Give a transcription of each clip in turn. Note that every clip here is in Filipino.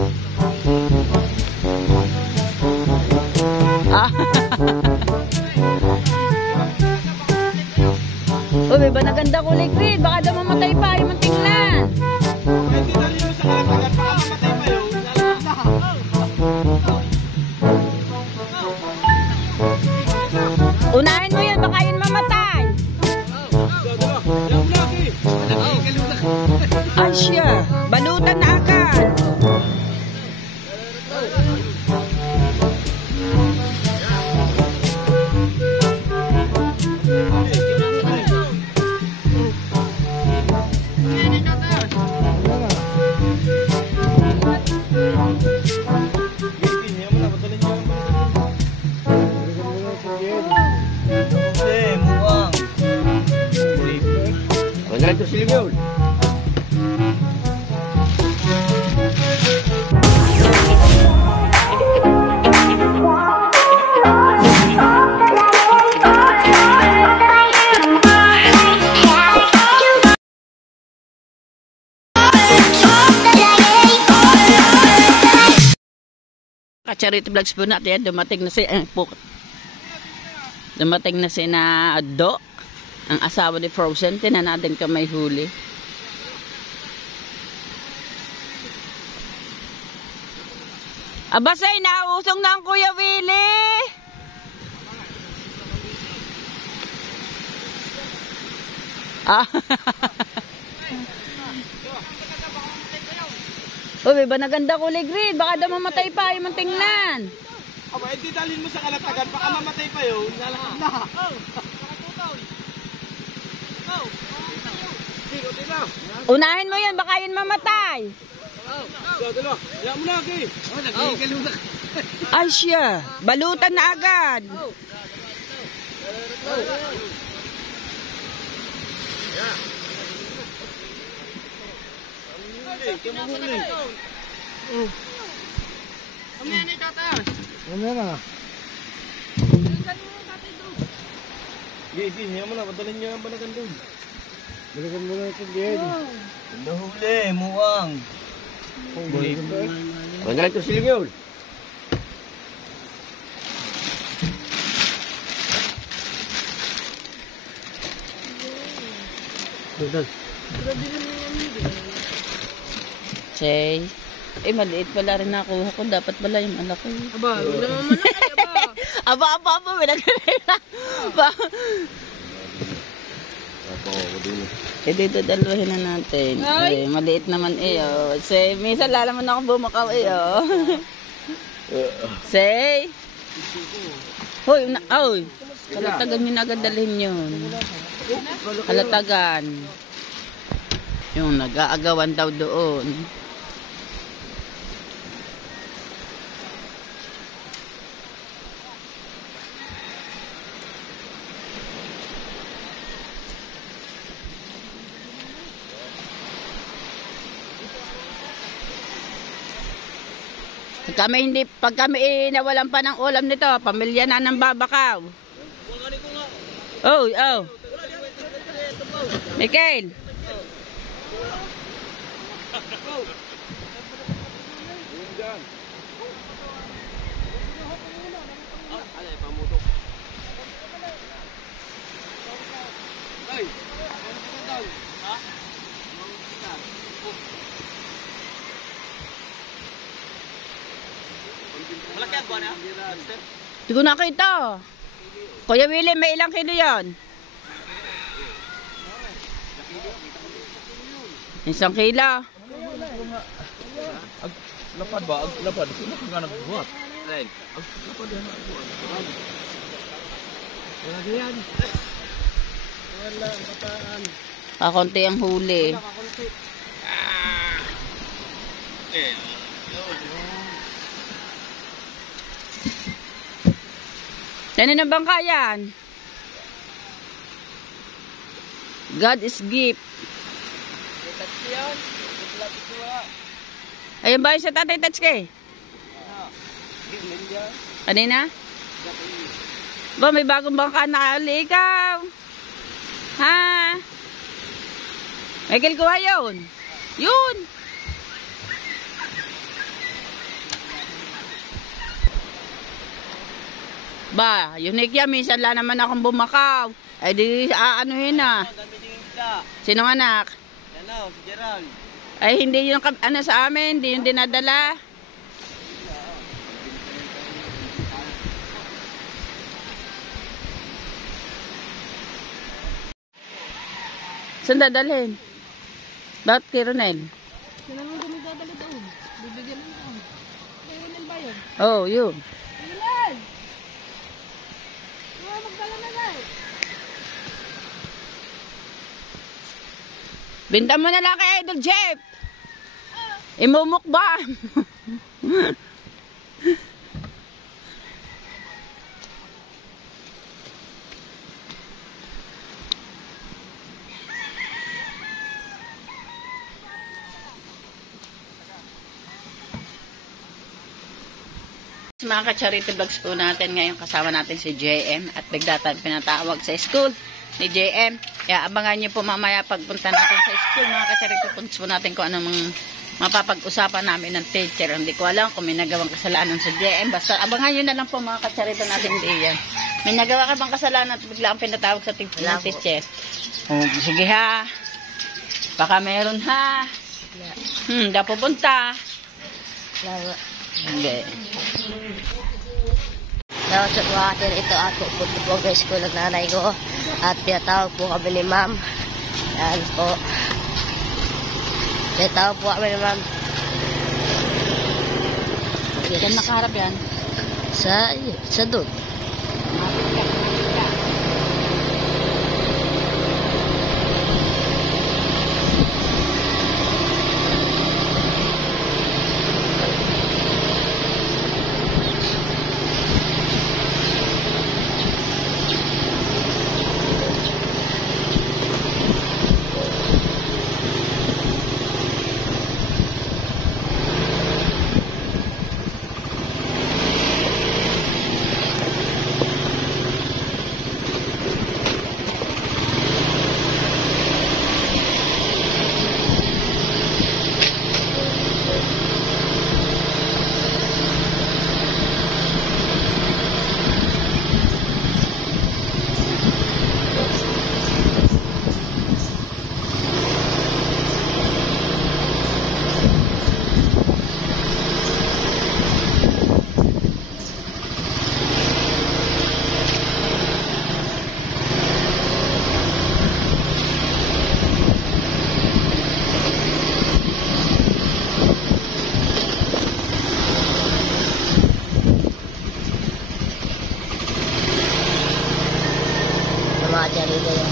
Ah. Uy, may ba naganda kulay green? Baka daw mamatay pa, yung tingnan. Hindi dali mo sa kalatagan, baka mamatay pa yun. Unahin mo yun, baka yun mamatay. Ay siya, balutan na agad. Ito silibol. Charity vlogs po natin, dumating na si dumating na si na Do, ang asawa ni Frozen. Tinan natin kung may huli. Abasay, nausong na ang Kuya Willie. Ah. Uy, may ba naganda kulay green? Baka daw mamatay pa, yung tingnan. Aba, hindi dalhin mo sa kalatagan, baka mamatay pa yun. Unahin mo yun, baka yun mamatay. Yan mo na, Ki. Ay siya, balutan na agad. Mamaya na itataas. Mamaya na. Sige, niya mo na. Padalhin niyo ang balagan doon. Balikan mo na ito, Diyan. Nahuli, muwang. Wala ito silibol. Say, maliit pala rin nakuha ko. Dapat pala yung anak ko. Aba, huwag naman manakay, aba. Aba, pinagkakita. Dito dalawahin na natin. Ay, maliit naman oh. Say, minsan lala mo na akong bumakaw oh. Say. Hoy, oy. Kalatagan yun agad dalhin yun. Kalatagan. Yung nag-aagawan daw doon. Pag kami nawalan pa ng ulam nito, pamilya na ng babakaw. Oh. Mikael. Hindi ko nakita. Kuya Willie, may ilang kilo yan? 1 kilo. Lapad ba? Lapad. Sino ka nga nagbuhat? Lapad yan nagbuhat. Wala diyan. Wala, bataan. Kakunti ang huli. Saan na bangka yan? God is gift. Ayun ba yung sa Tatay Tatsuki? Kanina? Ba, may bagong bangka na uli ikaw. Ha? Michael, kuha yun. Yun. Ba, unique yan. Minsan lang naman akong bumakaw. Ay di aanuhin na. Dami ding isda. Sinong anak? Yan o, si Gerald. Ay hindi yung ano sa amin. Hindi yung dinadala. Saan dadalhin? Bakit kay Ronel? Sino mo dumidadali doon? Bibigyan mo doon. Kaya Ronel ba yun? Oo, oh, yun. Ronel! Magdala na lang. Binta mo na lang kay Idol Jeff. Imumukbang. Mga ka-charity vlogs po natin ngayon, kasama natin si JM at bigla tayong pinatawag sa school ni JM. Kaya abangan niyo po mamaya pagpunta natin sa school, mga ka-charity vlogs po natin kung anong mapapag-usapan namin ng teacher. Hindi ko alam kung may nagawang kasalanan sa JM. Basta abangan niyo na lang po mga ka-charity natin diyan. May nagawa ka bang kasalanan at bigla ang pinatawag sa teacher? Oh, sige ha. Baka meron ha. Da pupunta. Hindi. Dapat sa mga atin, ito ako punto po ang school ng nanay ko. At pinatawag po kami ni ma'am. Yan po. Pinatawag po kami ni ma'am. Yes. Saan nakaharap yan? Sa doon. Mga charito yun.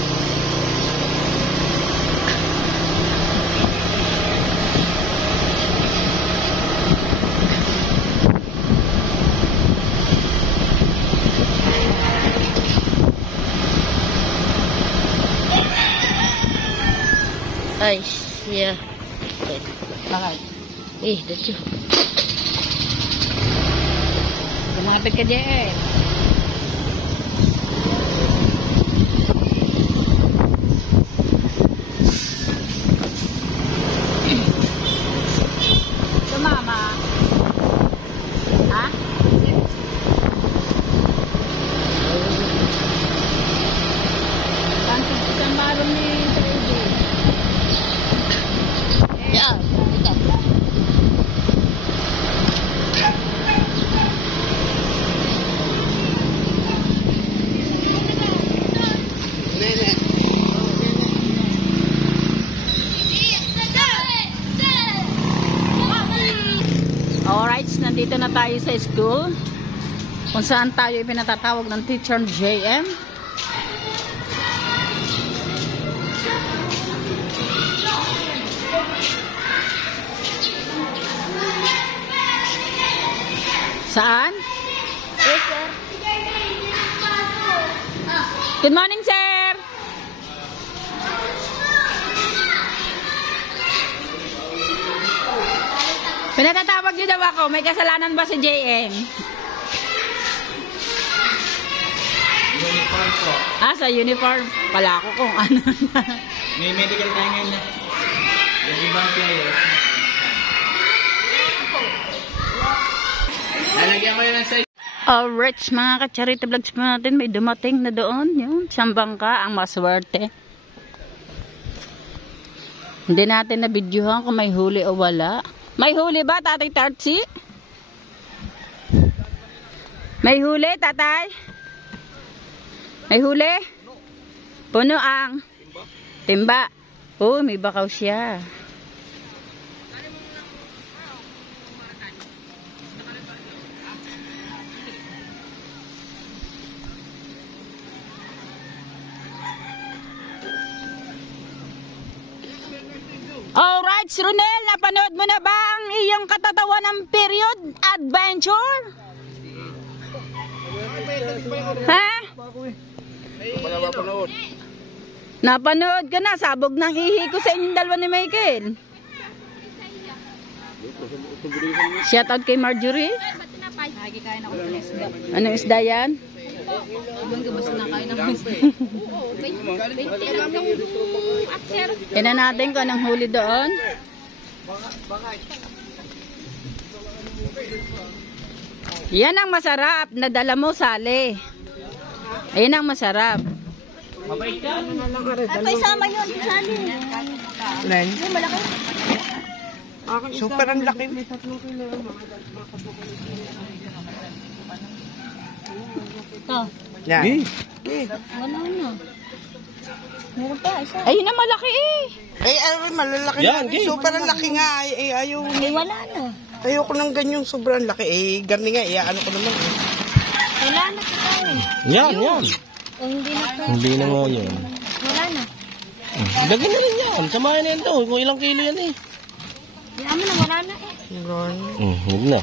Ay, siya. Bakit? Dito. Lumapit ka JM. Mama. Ha? Kanto isang marong ni Trudy. Yan, ito. Alright, nandito na tayo sa school kung saan tayo ipinatatawag ng teacher JM. Saan? Yes, sir. Good morning, sir! Pinatatawag niyo daw ako. May kasalanan ba si JM? Uniform po. Sa uniform. Pala ako kung ano na. May medical tayo ngayon na. Yung ibang players. Lalagyan ko yun sa Alright, mga ka-charity vlogs po natin, may dumating na doon. Yung isang bangka, ang maswerte. Hindi natin na-videohan kung may huli o wala. May huli ba, Tatay Tartsy? May huli, Tatay? May huli? Puno ang timba. Oh, may bakaw siya. Alright, Ronel, napanood mo na ba ang iyong katatawa ng period adventure? Ha? Napanood ka na, sabog ng ihi ko sa inyong dalawa ni Michael. Shout out kay Marjorie. Anong isda yan? Tignan natin kung anong huli doon. Yan ang masarap. Nadala mo, Sally. Ayan ang masarap. Ay, sama yun, Sally. Yung malaki. Super ang laki. Ito. Yan. Wala na. Meron pa, isa. Ayun ang malaki eh. Ay, malalaki Yan, na. Super ang laki nga. Ay, ayaw. Ay, wala na. Ayoko ng ganyang sobrang laki. Gani nga. Ano ko naman. Wala na kita eh. Yan. O, hindi na to. Hindi na nga yun. Wala na. Lagyan na rin yan. Samahan na yan to. Kung ilang kilo yan eh. Yan mo na, wala na eh. Huwag na.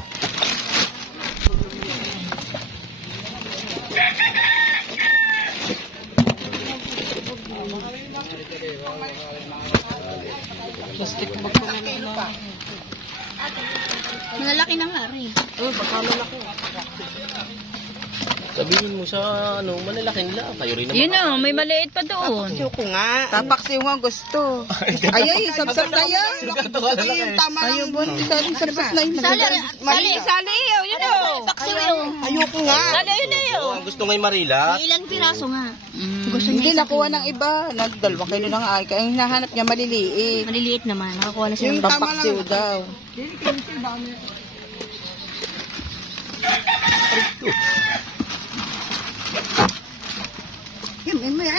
Malalaki na nga rin. Sabihin mo sa malalaki nila. Kayo rin naman. Yun o, may maliit pa doon. Ayoko nga. Tapaksi mo gusto. Ay, sabsab na yan. Yung tama lang. Sabsab na yun. Sali, yun o. Ayoko nga. Sali, yun o. Ang gusto ngay Marila. May ilang piraso nga. Hindi nakuha ng iba. Nagdalwa kilo na nga. Kaya yung hinahanap niya maliliit. Maliliit naman. Nakakuha na siya. Yung tampaksiw daw.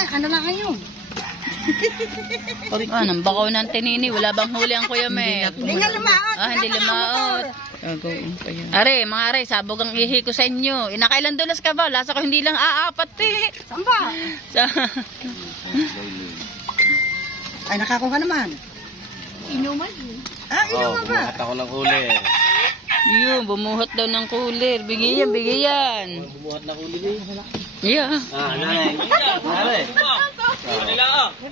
Ano lang kayo? Nang bakaw ng tinini. Wala bang huli ang Kuya Mel? Hindi nga lumaot. Hindi lumaot. Are, mga are, sabog ang ihi ko sa inyo. Inakailan dolas ka ba? Lasa ko hindi lang aapat eh. Saan ba? Ay, nakakuha naman. Inuman. Bumuhat ako ng huli. Yun, bumuhat daw ng cooler. Bigyan. Bumuhat ng huli din. Yeah. Nanay.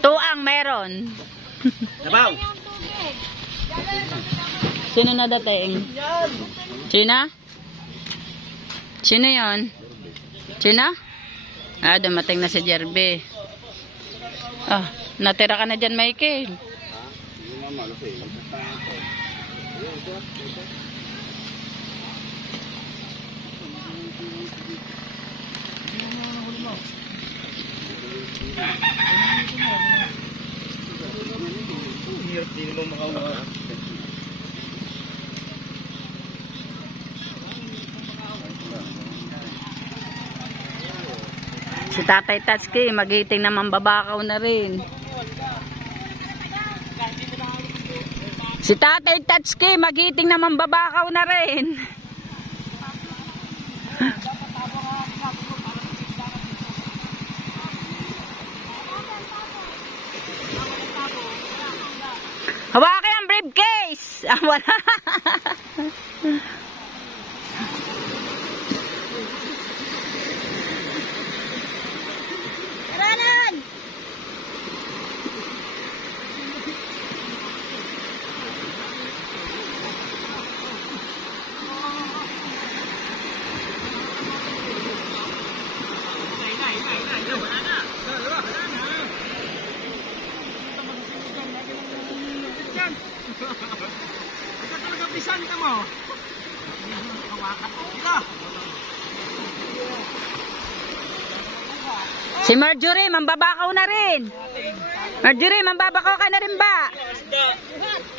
Tuang meron. Nabaw. Sino na dating? Sina? Sino yon? Sina? Dumating na si Jerby. Natira ka na dyan, Michael. Si Tatay Tatsuki, magiting naman babakaw na rin. Si Tatay Tatsuki, magiting naman babakaw na rin. Hawakin ang briefcase! Wala. Ito talaga pisan ka mo. Hawakan mo ka. Si Marjorie, mambabakaw na rin. Marjorie, mambabakaw ka na rin ba?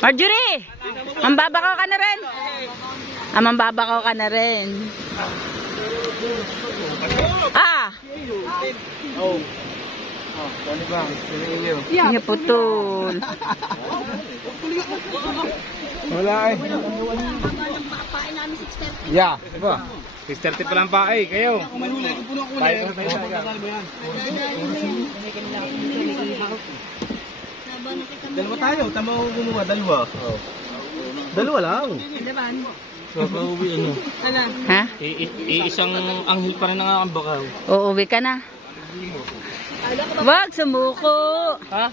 Marjorie, mambabakaw ka na rin. Ah, mambabakaw ka na rin. Ah. Oh. Oh, ano ba? Yung putol. Wala eh. Yeah, diba? 6:30 pa lang pa eh, kayo. Dalawa tayo, tama ko kumuha, dalawa. Dalawa lang. Kakauwi ano. Ha? Isang anghel pa rin ang bakaw. Uuwi ka na. Wag, sumuko. Ha?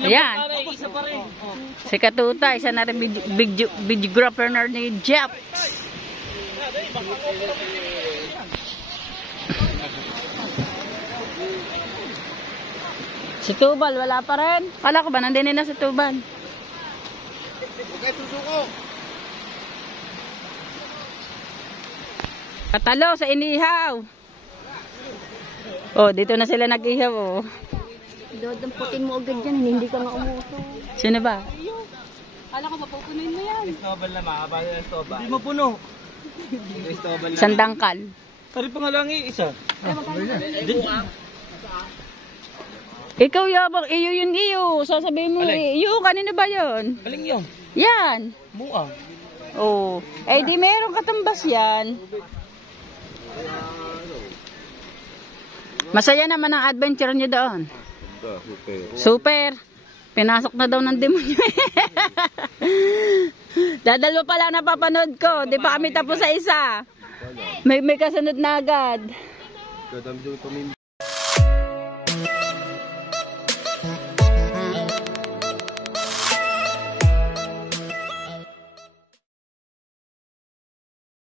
Ayan. Si Katuta, isa na rin videographer na ni Jeff. Si Tubal, wala pa rin. Kala ko ba, nandun na si Tubal. Katalo sa inihaw. Oh, dito na sila nag-ihaw, oh. Dodamputin mo agad yan, hindi ka nga umuso. Sino ba? Estobal na makabali ng estobal. Hindi mo puno. Estobal na. Sandangkal. Pari pa nga lang isa. Ikaw yabang, iyo yun iyo. Sasabihin mo, iyo, kanino ba yun? Aling yun. Yan. Muang. Oh. Eh, di meron katumbas yan. Masaya naman ang adventure niyo doon. Super. Pinasok na daw ng demonyo. Dadalo pa lang napapanood ko. Di pa kami tapos sa isa. May kasunod na agad.